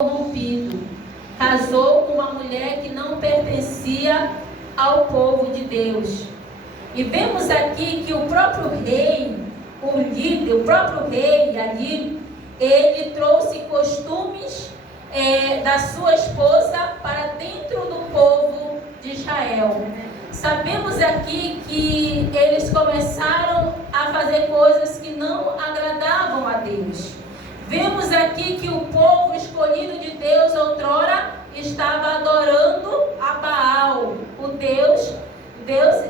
corrompido. Casou com uma mulher que não pertencia ao povo de Deus. E vemos aqui que o próprio rei, o líder, o próprio rei ali, ele trouxe costumes da sua esposa para dentro do povo de Israel. Sabemos aqui que eles começaram a fazer coisas que não agradavam a Deus. Vemos aqui que o povo escolhido de Deus outrora estava adorando a Baal, o Deus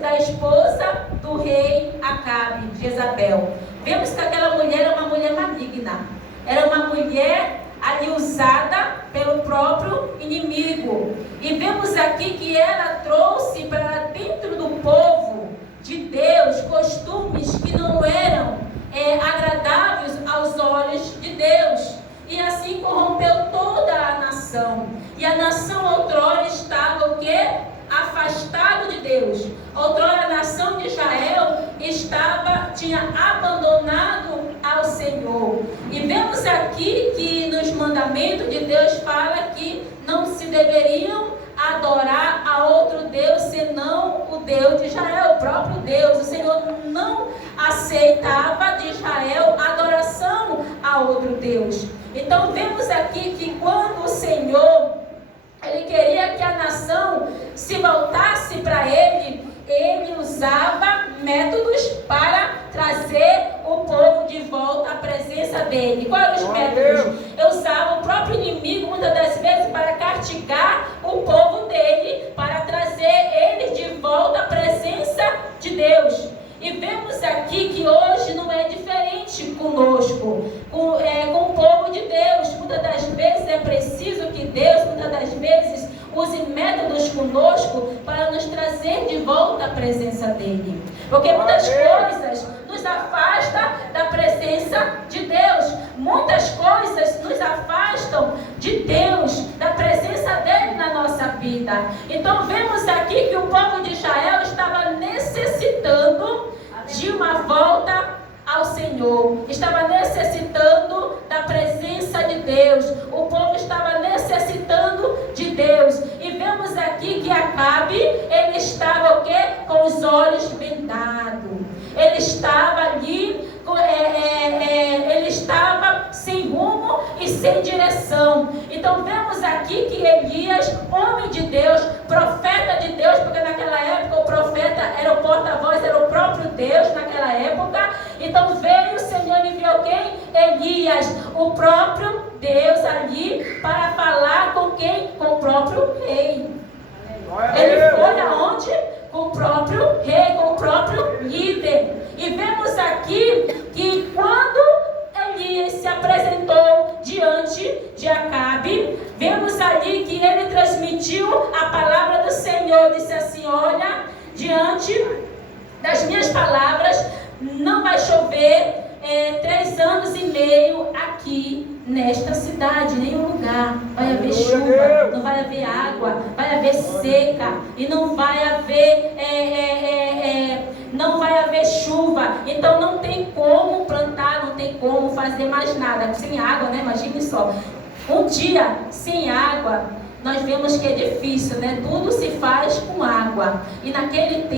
da esposa do rei Acabe, Jezabel. Vemos que aquela mulher era uma mulher maligna, era uma mulher ali usada pelo próprio inimigo. E vemos aqui que ela trouxe para dentro do povo de Deus costumes que não eram agradáveis aos olhos de Deus. E assim corrompeu toda a nação. E a nação outrora estava o quê? Afastado de Deus. Outrora a nação de Israel tinha abandonado ao Senhor. E vemos aqui que nos mandamentos de Deus fala que não se deveriam adorar a outro Deus senão o Deus de Israel, o próprio Deus. O Senhor não aceitava de Israel adoração a outro Deus. Então vemos aqui que quando o Senhor ele queria que a nação se voltasse para ele usava métodos para trazer o povo de volta à presença dele. Quais eram os métodos? Ele usava o próprio inimigo, muitas das vezes, para castigar o povo dele, para trazer eles de volta à presença de Deus. E vemos aqui que hoje não é diferente conosco, com o povo de Deus. Muitas das vezes é preciso que Deus, muitas das vezes, use métodos conosco para nos trazer de volta à presença dele. Porque muitas coisas nos afastam da presença de Deus. Muitas coisas nos afastam de Deus, da presença dele na nossa vida. Então vemos aqui que o povo de Israel estava necessitando de uma volta ao Senhor, estava necessitando da presença de Deus, o povo estava necessitando de Deus. E vemos aqui que Acabe, ele estava o quê? Com os olhos vendados, ele estava ali, ele estava sem rumo e sem direção. Então vemos aqui que Elias, homem de Deus, profeta de Deus, porque naquela época o profeta era o porta-voz, era o próprio Deus naquela época. Então veio o Senhor e enviou quem? Elias, o próprio Deus ali, para falar com quem? Com o próprio rei. Ele foi aonde? Com o próprio rei, com o próprio líder. E vemos aqui que quando Elias se apresentou diante de Acabe, vemos ali que ele transmitiu a palavra do Senhor. Disse assim: olha, diante das minhas palavras, não vai chover 3 anos e meio aqui nesta cidade, em nenhum lugar. Vai haver chuva, não vai haver água, vai haver seca e não vai haver chuva. Então não tem como plantar, não tem como fazer mais nada sem água, né? Imagine só, um dia sem água, nós vemos que é difícil, né? Tudo se faz com água. E naquele tempo